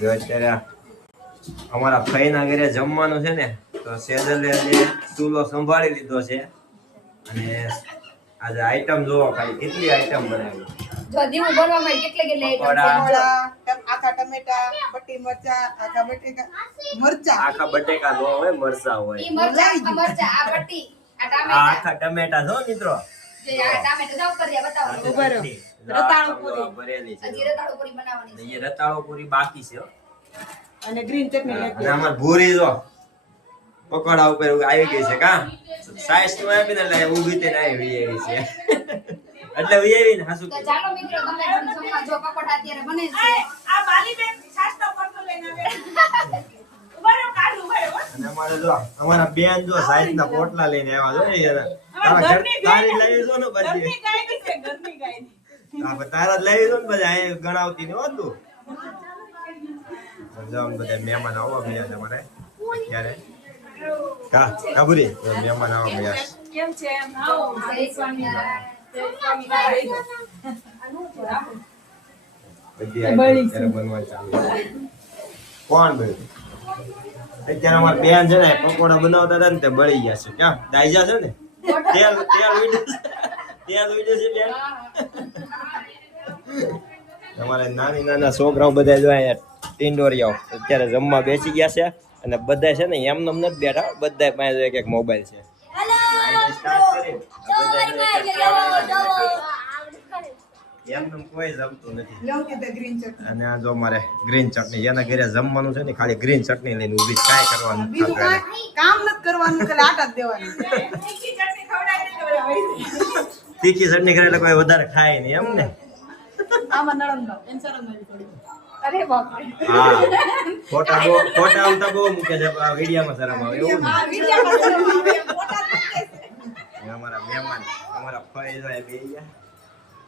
જો અત્યારે અમારા ભાઈના ઘરે જમવાનું છે ને, તો સેજલે ચૂલો સંભાળી લીધો છે અને આજે આઈટમ જોવો ખાલી કેટલી આઈટમ બનાવી. જો દીવું બનવામાં કેટલી આઈટમ છે. આખા ટમેટા, બટી મરચા, આખા બટેકા મરચા. આખા બટેકા નો હોય, મરચા હોય. ઈ મરચા, મરચા, આ બટી, આ ટામેટા. આ આખા ટમેટા જો મિત્રો. જે આ ટામેટા જાવ કર્યા બતાવો. રતાળુ પૂરી ભરેલી છે. હજી રતાળુ પૂરી બનાવવાની છે. એ રતાળુ પૂરી બાકી છે હો. અને ગ્રીન ચટણી અને આમાં ભૂરી જો પકોડા ઉપર આવી ગઈ છે કા સાઈઝ તો આપીને એટલે ઊભી તે આવી એવી છે એટલે વી ને હાસુ તો ચાલો મિત્રો તમે જમવા જો પકોડા અત્યારે બને છે. આ બાલીબેન છાસનો પડતો લઈને આવે. ઉભારો કાઢું ઉભારો. અને અમારે જો અમારા બેન જો સાઈઝ ના પોટલા લઈને આવ્યા જો તારા તારી લઈ જો ને બધી ઘરની ગાય છે, ઘરની ગાય. હા તારા લઈ જો ને બધા અહીં ગણાવતી ને હોતું સમજાવ બધા મહેમાન આવો ગયા તમારે અત્યારે કા કાબુરી મહેમાન આવો ગયા કેમ છે એમ આવો. જય સ્વામિનારાયણ. અત્યારે બનવા ચાલુ કોણ બળ્યું અત્યારે અમારા બેન છે ને પકોડા બનાવતા હતા ને તે બળી ગયા છે ક્યાં દાઈજા છે ને તેલ ઉડ્યું છે બેન તમારે નાની નાના છોકરાઓ બધા જો અહીંયા ટીંડોરિયાઓ અત્યારે જમવા બેસી ગયા છે અને બધા છે ને એમને નથી બેઠા બધા પાસે એક એક મોબાઈલ છે એમને કોઈ જમતું નથી અને આ જો મારે ગ્રીન ચટણી જેના ઘરે જમવાનું છે ને ખાલી ગ્રીન ચટણી લઈને ઊભી કાંઈ કરવાનું બીજું કામ નથી કરવાનું, ખાલી આટા જ દેવાનું. તીખી ચટણી ખવડાવી તીખી ચટણી કરે એટલે કોઈ વધારે ખાય નહીં એમ ને આમાં નળનમાં એન્સરમાં થોડી. અરે બાપ રે. હા ફોટા આવતા બહુ મૂકે છે આ વિડીયોમાં શરમ આવે એવું ને આ વિડિયામાં શરમ આવે, ફોટા જ મૂકે છે. અમારા મહેમાન અમારા ફઈ જાય બે ગયા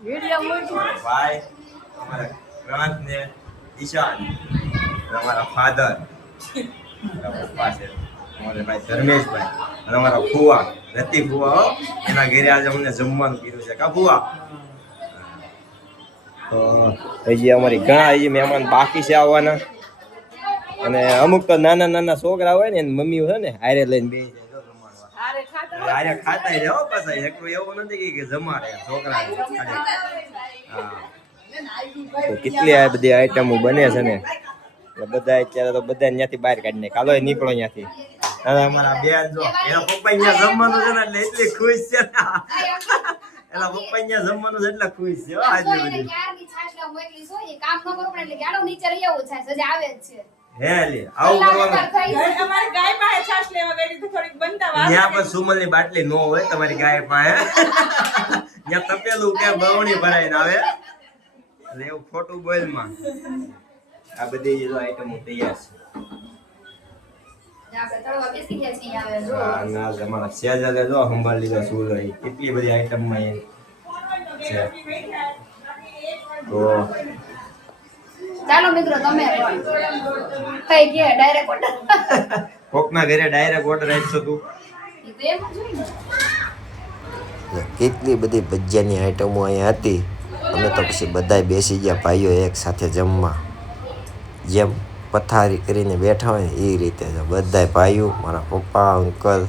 વિડિયો મૂકે. ભાઈ અમારા ગ્રાંત ને ઈશાન અમારા ફાધર પપ્પા છે અમારે ભાઈ ધર્મેશભાઈ અને અમારા ફુવા રતિ ફુવા એના ઘરે આજે અમને જમવાનું કીધું છે કા ફુવા તો હજી અમારી ઘણા હજી મહેમાન બાકી છે આવવાના અને અમુક તો નાના નાના છોકરા હોય ને મમ્મી છે ને હારે લઈને બે જાય ખાતા જ હો પાછા એકલું એવું નથી કે જમાડે છોકરા હા તો કેટલી આ બધી આઈટમો બને છે ને બધા અત્યારે તો બધા ત્યાંથી બહાર કાઢી નાખે હાલો નીકળો ત્યાંથી અને અમારા બેન જો એના પપ્પા અહીંયા જમવાનું છે ને એટલે એટલી ખુશ છે એના પપ્પા અહીંયા જમવાનું છે એટલે ખુશ છે આટલી બધી ક્યારની છાશ લાવ મોકલી છો એ કામ ન કરવું પડે એટલે ગાડો નીચે રહી આવું છે સજા આવે જ છે. હે લે આવું કરવાનું અમારી ગાય પાસે છાશ લેવા ગઈ તો થોડીક બનતા વાર. ત્યાં પણ સુમલની બાટલી નો હોય તમારી ગાય પાસે ત્યાં તપેલું કે બવણી ભરાઈને આવે એટલે એવું ખોટું બોલમાં આ બધી જો આઈટમો તૈયાર છે આપણે તળવા બેસી ગયા છીએ આવે જો. હા ના અમારા સેજલે જો સંભાળ લીધો સૂલો કેટલી બધી આઈટમમાં એ છે તો ચાલો મિત્રો તમે પણ કઈ કે ડાયરેક્ટ ઓર્ડર કોકના ઘરે ડાયરેક્ટ ઓર્ડર આપશો તું એ તો એમ જ હોય ને. કેટલી બધી ભજીયાની આઈટમો અહીંયા હતી અમે તો પછી બધાય બેસી ગયા ભાઈઓ એક સાથે જમવા જેમ પથારી કરીને બેઠા હોય એ રીતે બધાય ભાઈઓ મારા પપ્પા અંકલ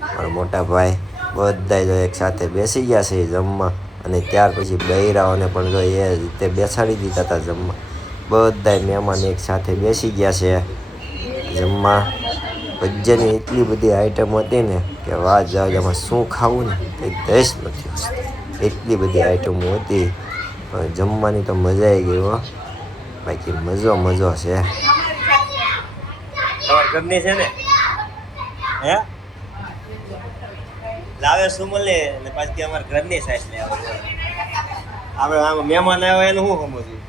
મારા મોટા ભાઈ બધાય જો એક સાથે બેસી ગયા છે જમવા અને ત્યાર પછી બૈરાઓને પણ જો એ રીતે બેસાડી દીધા હતા જમવા બધાય મહેમાન એક સાથે બેસી ગયા છે જમવા ભજીયાની એટલી બધી આઈટમ હતી ને કે વાત જાવ એમાં શું ખાવું ને એ દેશ નથી એટલી બધી આઈટમો હતી જમવાની તો મજા આવી ગઈ હો બાકી મજો છે તમારી ઘરની છે ને હે લાવે સુમલ ને પાછી અમારા ઘરની સાઈઝ લે આવે આપણે આમ મહેમાન આવ્યા એનું શું સમજવું